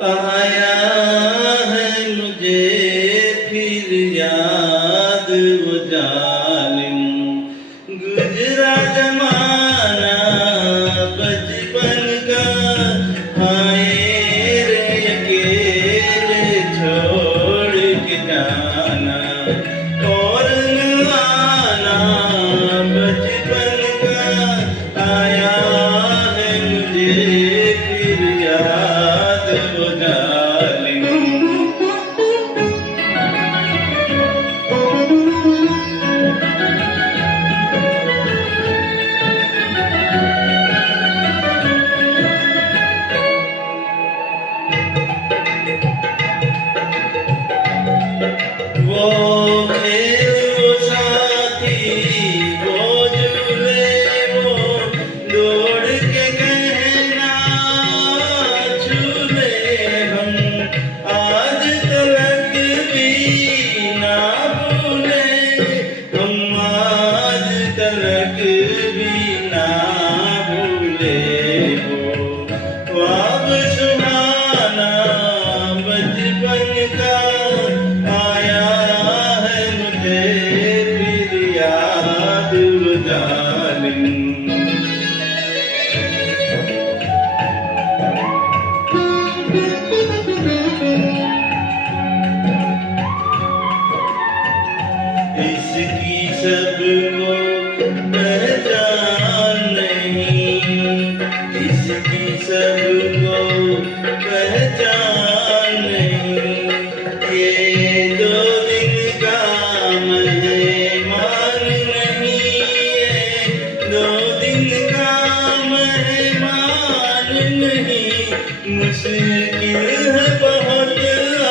आया है मुझे फिर याद वो जालिम गुजरा जमाना बचपन का। हाय रे अकेले छोड़ के जाना और न आना बचपन का। आया है मुझे फिर याद वो जालिम। वो खेल वो साथी वो झूले वो दौड़ के कहना झूले हम आज तलक भी ना भूले। हम आज तलक भी ना भूले। वो ख्वाब सुहाना बचपन का। आया है मुझे फिर याद वो जालिम। इसकी सबको पहचान नहीं। इसकी सबको पहचान नहीं। ये दो दिन का मेहमान नहीं। ये दो दिन का मेहमान नहीं। मुश्किल है बहुत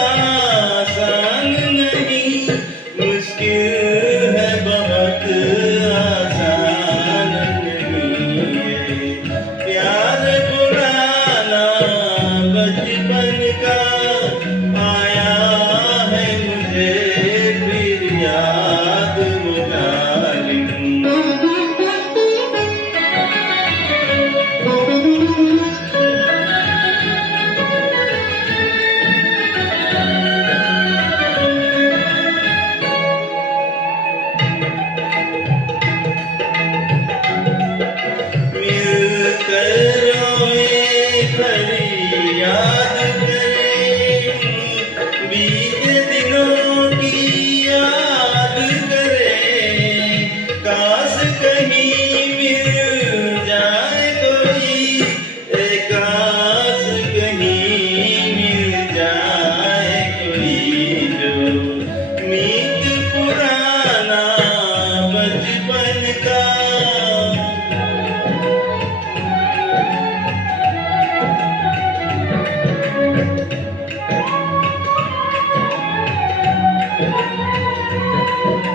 आसान नहीं। मुश्किल है बहुत आसान नहीं। ये प्यार पुराना बचपन का। आया है मुझे फिर याद वो जालिम। मिलकर रोए फरियाद